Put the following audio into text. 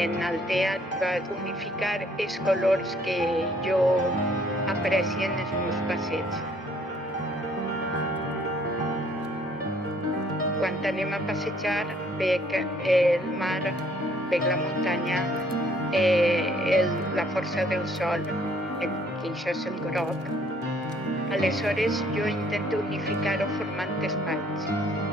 en el teatre unificar els colors que jo aprecio en els meus passeigs. Quan anem a passejar veig el mar, veig la muntanya, la força del sol, que això és el groc. Aleshores jo intento unificar-ho formant espais.